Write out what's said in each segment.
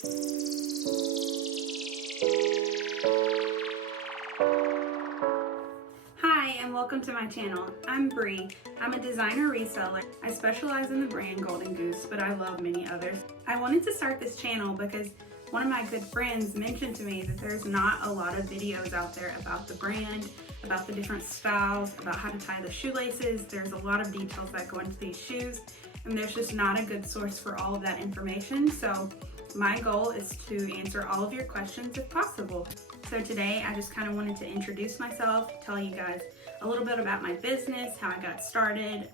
Hi and welcome to my channel. I'm Bri. I'm a designer reseller. I specialize in the brand Golden Goose, but I love many others. I wanted to start this channel because one of my good friends mentioned to me that there's not a lot of videos out there about the brand, about the different styles, about how to tie the shoelaces. There's a lot of details that go into these shoes, and there's just not a good source for all of that information. So my goal is to answer all of your questions if possible. So today I just kind of wanted to introduce myself, tell you guys a little bit about my business, how I got started,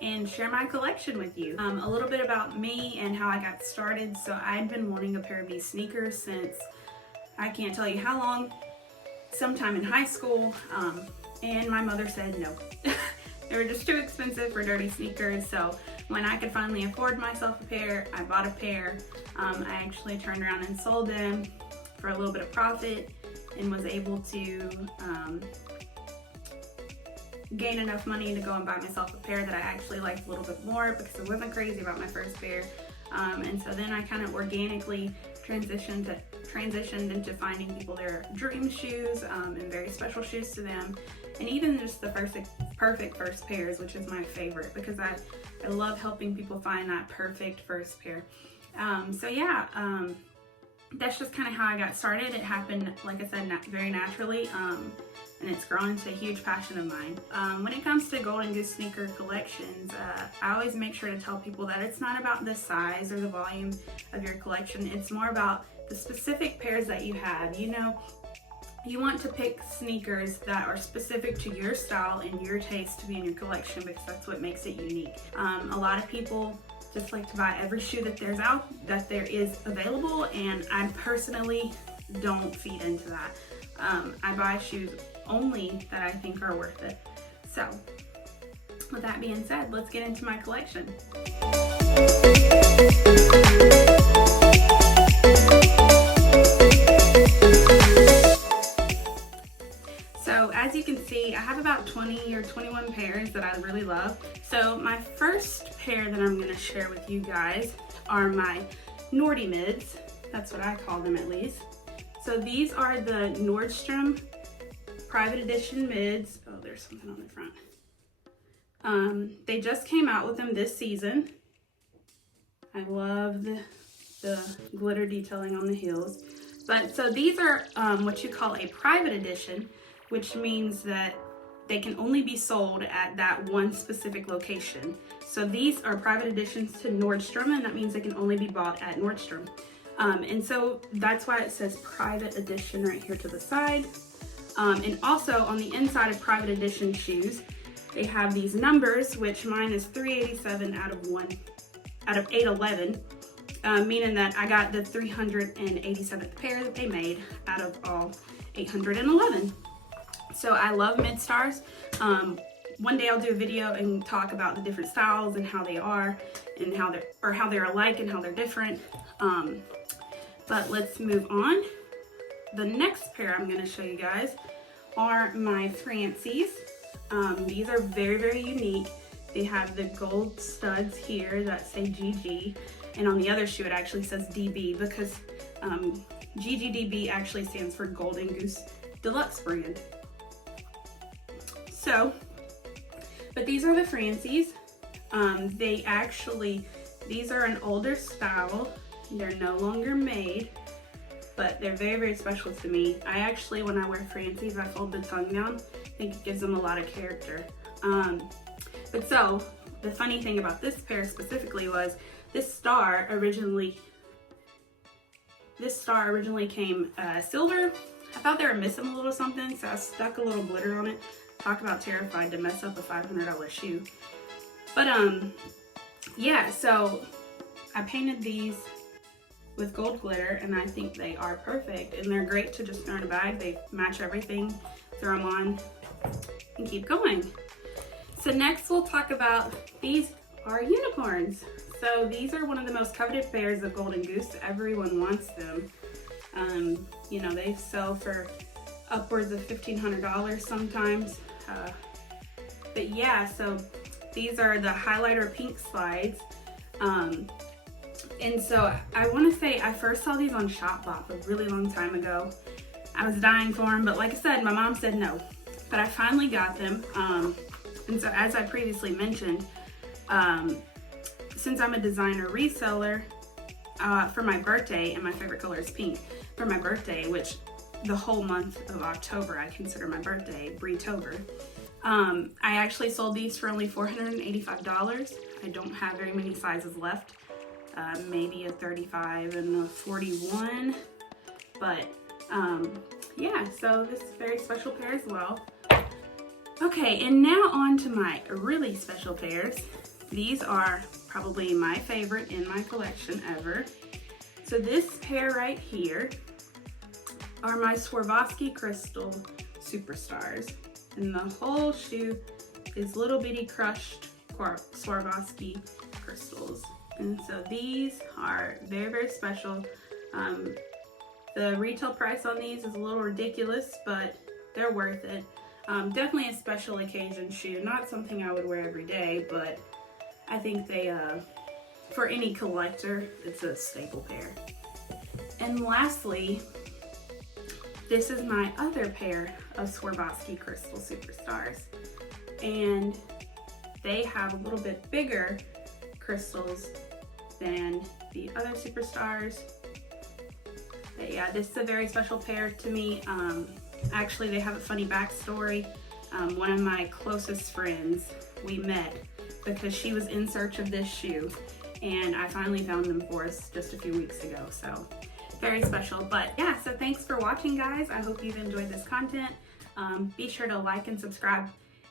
and share my collection with you. A little bit about me and how I got started. So I'd been wanting a pair of these sneakers since I can't tell you how long, sometime in high school, and my mother said no. They were just too expensive for dirty sneakers. So when I could finally afford myself a pair, I bought a pair. I actually turned around and sold them for a little bit of profit and was able to gain enough money to go and buy myself a pair that I actually liked a little bit more because I wasn't crazy about my first pair. And so then I kind of organically transitioned into finding people their dream shoes and very special shoes to them, and even just the perfect first pairs, which is my favorite because I love helping people find that perfect first pair. So yeah, that's just kind of how I got started. It happened, like I said, very naturally, and it's grown into a huge passion of mine. When it comes to Golden Goose sneaker collections, I always make sure to tell people that it's not about the size or the volume of your collection. It's more about the specific pairs that you have. You know, you want to pick sneakers that are specific to your style and your taste to be in your collection because that's what makes it unique. A lot of people just like to buy every shoe that there is available, and I personally don't feed into that. I buy shoes only that I think are worth it. So with that being said, let's get into my collection. So as you can see, I have about 20 or 21 pairs that I really love. So my first pair that I'm gonna share with you guys are my Nordy mids. That's what I call them, at least. So these are the Nordstrom private edition mids. Oh, there's something on the front. They just came out with them this season. I love the glitter detailing on the heels. But so these are what you call a private edition, which means that they can only be sold at that one specific location. So these are private editions to Nordstrom, and that means they can only be bought at Nordstrom. And so that's why it says private edition right here to the side. And also on the inside of private edition shoes, they have these numbers, which mine is 387 out of 811, meaning that I got the 387th pair that they made out of all 811. So I love mid-stars. One day I'll do a video and talk about the different styles and how they are and how they're alike and how they're different. But let's move on. The next pair I'm going to show you guys are my Francies. These are very, very unique. They have the gold studs here that say GG, and on the other shoe it actually says DB because GGDB actually stands for Golden Goose Deluxe brand. So, but these are the Francies. These are an older style. They're no longer made, but they're very, very special to me. I actually, when I wear Francies, I fold the tongue down. I think it gives them a lot of character. But so, the funny thing about this pair specifically was this star originally came silver. I thought they were missing a little something, so I stuck a little glitter on it. Talk about terrified to mess up a $500 shoe. But yeah, so I painted these with gold glitter, and I think they are perfect, and they're great to just throw in a bag. They match everything, throw them on, and keep going. So next we'll talk about, these are unicorns. So these are one of the most coveted pairs of Golden Goose. Everyone wants them. You know, they sell for upwards of $1,500 sometimes. But yeah, so these are the highlighter pink slides. And so I want to say I first saw these on Shopbop a really long time ago. I was dying for them, but like I said, my mom said no. But I finally got them. And so as I previously mentioned, since I'm a designer reseller, for my birthday, and my favorite color is pink, for my birthday, which the whole month of October I consider my birthday, Britober, I actually sold these for only $485. I don't have very many sizes left, maybe a 35 and a 41, but yeah, so this is a very special pair as well. Okay, and now on to my really special pairs. These are probably my favorite in my collection ever. So this pair right here are my Swarboski crystal superstars. And the whole shoe is little bitty crushed Swarovski crystals. And so these are very, very special. The retail price on these is a little ridiculous, but they're worth it. Definitely a special occasion shoe. Not something I would wear every day, but I think they, for any collector, it's a staple pair. And lastly, this is my other pair of Swarboski crystal superstars. And they have a little bit bigger crystals than the other superstars. But yeah, this is a very special pair to me. Actually, they have a funny backstory. One of my closest friends, we met because she was in search of this shoe, and I finally found them for us just a few weeks ago. So very special. But yeah, so thanks for watching, guys. I hope you've enjoyed this content. Be sure to like and subscribe,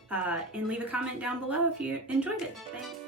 and leave a comment down below if you enjoyed it. Thanks.